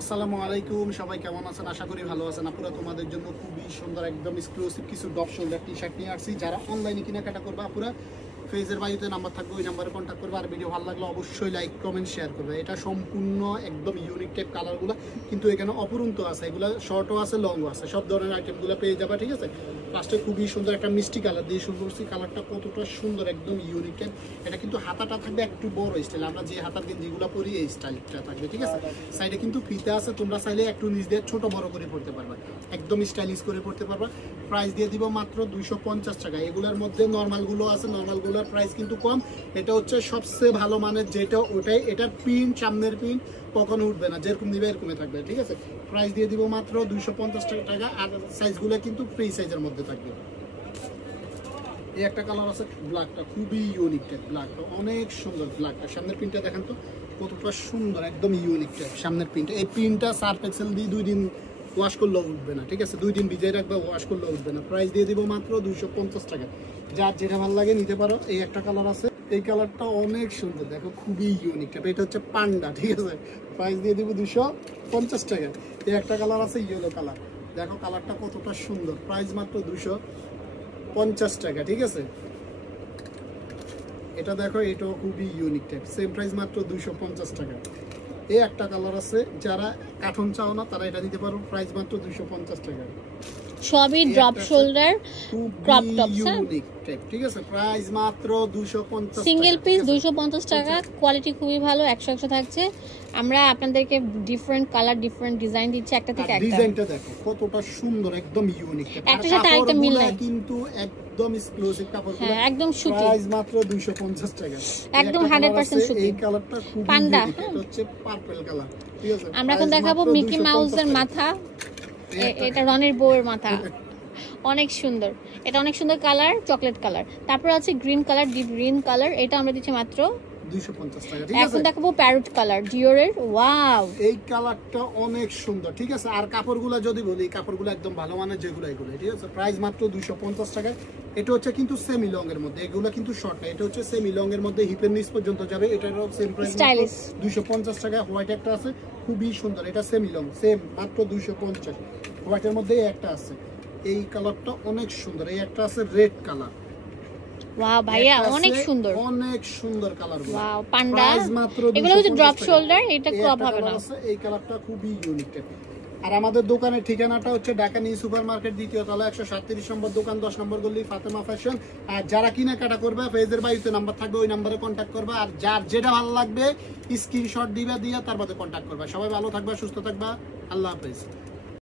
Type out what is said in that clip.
আসসালামু আলাইকুম, সবাই কেমন আছেন? আশা করি ভালো আছেন। আপনারা তোমাদের জন্য খুবই সুন্দর একদম এক্সক্লুসিভ কিছু ড্রপ শোল্ডার টি শার্ট নিয়ে আসছি। যারা অনলাইনে কেনাকাটা করবে আপনারা ফেজের বায়ুতে নাম্বার থাকবে, ওই নাম্বারে কন্ট্যাক্ট করবে। আর ভিডিও ভালো লাগলে অবশ্যই লাইক কমেন্ট শেয়ার করবে। এটা সম্পূর্ণ একদম ইউনিক টাইপ কালারগুলো, কিন্তু এখানে অপরন্ত আছে, এগুলো শর্টও আছে লংও আছে, সব ধরনের আইটেমগুলো পেয়ে যাবে। ঠিক আছে, লাস্টে খুবই সুন্দর একটা মিষ্টি কালার দিয়ে শুরু করছি। কালারটা কতটা সুন্দর, একদম ইউনিক টাইপ। এটা কিন্তু হাতাটা থাকবে একটু বড় স্টাইল, আমরা যে হাতার গেঞ্জিগুলো পরি এই স্টাইলটা থাকবে। ঠিক আছে, সাইডে কিন্তু ফিতে আছে, তোমরা চাইলে একটু নিচ দিয়ে ছোট বড় করে পড়তে পারবা, একদম স্টাইলিশ করে পড়তে পারবা। প্রাইস দিয়ে দিব মাত্র 250 টাকা। এগুলোর মধ্যে নর্মালগুলো আছে, নর্মালগুলোর প্রাইস কিন্তু কম। এটা হচ্ছে সবচেয়ে ভালো মানের যেটা, ওটাই। এটার প্রিন্ট, সামনের প্রিন্ট কখনো উঠবে না, যেরকম দিবে এরকমই থাকবে। ঠিক আছে, প্রাইস দিয়ে দিব মাত্র 250 টাকা। আর সাইজগুলো কিন্তু ফ্রি সাইজের মধ্যে থাকবে। এই একটা কালার আছে ব্ল্যাকটা, খুবই ইউনিক টাইপ। ব্ল্যাকটা অনেক সুন্দর। ব্ল্যাকটা সামনের প্রিন্টটা দেখেন তো কতটা সুন্দর, একদম ইউনিক টাইপ সামনের প্রিন্টটা। এই প্রিন্টটা সার্ফ এক্সেল দিয়ে 2 দিন ওয়াশ করলেও উঠবে না। ঠিক আছে, 2 দিন ভিজিয়ে রাখবে, ওয়াশ করলেও উঠবে না। প্রাইস দিয়ে দিব মাত্র 250 টাকা। যার যেটা ভালো লাগে নিতে পারো। এই একটা কালার আছে, এই কালারটা অনেক সুন্দর, দেখো খুবই ইউনিক টাইপ। এটা হচ্ছে পান্ডা। ঠিক আছে, প্রাইস দিয়ে দিব 250 টাকা। এই একটা কালার আছে ইয়েলো কালার, দেখো কালারটা কতটা সুন্দর। প্রাইস মাত্র 250 টাকা। ঠিক আছে, এটা দেখো, এটাও খুবই ইউনিক টাইপ, সেম প্রাইস মাত্র 250 টাকা। এই একটা কালার আছে, যারা কার্টুন চাও না তারা এটা দিতে পারো, প্রাইস মাত্র 250 টাকা। সবই drop shoulder crop top, unique type. ঠিক আছে, প্রাইস মাত্র 250 সিঙ্গেল পিস 250 টাকা। কোয়ালিটি খুবই ভালো, 100 থাকছে। আমরা আপনাদেরকে ডিফারেন্ট কালার, ডিফারেন্ট ডিজাইন দিচ্ছি, একটা থেকে একটা। ডিজাইনটা দেখো কতটা সুন্দর, একদম ইউনিক টাইপ। একটা সাথে আরেকটা মিল নাই, কিন্তু একদম এক্সক্লুসিভ কাপড়গুলো। হ্যাঁ, একদম সুতি। প্রাইস মাত্র 250 টাকা। একদম 100% সুতি। এই কালারটা খুব পান্ডা, এটা হচ্ছে পার্পল কালার। ঠিক আছে, আমরা এখন দেখাবো মিকি মাউসের মাথা। এটা রনের বউয়ের মাথা, অনেক সুন্দর। এটা অনেক সুন্দর কালার, চকলেট কালার। তারপর আছে green colour, deep green colour. এটা আমরা দিচ্ছি মাত্র 250 টাকা। ঠিক আছে, এখন দেখাবো প্যারট কালার, ডিওরের। ওয়াও, এই কালারটা অনেক সুন্দর। ঠিক আছে, আর কাপড়গুলো যদি বলি, কাপড়গুলো একদম ভালো মানের যেগুলো, এগুলো। ঠিক আছে, প্রাইস মাত্র 250 টাকা। এটা হচ্ছে কিন্তু সেমি লং এর মধ্যে, এগুলো কিন্তু শর্ট না, এটা হচ্ছে সেমি লং এর মধ্যে, হিপের নিচ পর্যন্ত যাবে। এটারও সেম প্রাইস, স্টাইলিশ, 250 টাকা। হোয়াইট একটা আছে, খুবই সুন্দর, এটা সেমি লং, সেম মাত্র 250। হোয়াইটের মধ্যে একটা আছে, এই কালারটা অনেক সুন্দর। এই একটা আছে রেড কালার। ওয়াও ভাইয়া, অনেক সুন্দর, অনেক সুন্দর কালার। ওয়াও পান্ডা। এগুলো হচ্ছে ড্রপ শোল্ডার, এটা ক্রপ হবে না। এই কালারটা খুবই ইউনিক টাইপ। আর আমাদের দোকানের ঠিকানাটা হচ্ছে ঢাকা নিউ সুপার মার্কেট, দ্বিতীয় তলা, 137 নম্বর দোকান, 10 নম্বর গলি, ফাতেমা ফ্যাশন। আর যারা কেনাকাটা করবে ফেজের বায়ুতে নাম্বার থাকবে, ওই নাম্বারে কন্ট্যাক্ট করবে। আর যার যেটা ভালো লাগবে স্ক্রিনশট দিবে, দিয়ে তার বাদে কন্ট্যাক্ট করবে। সবাই ভালো থাকবে, সুস্থ থাকবে, আল্লাহ হাফেজ।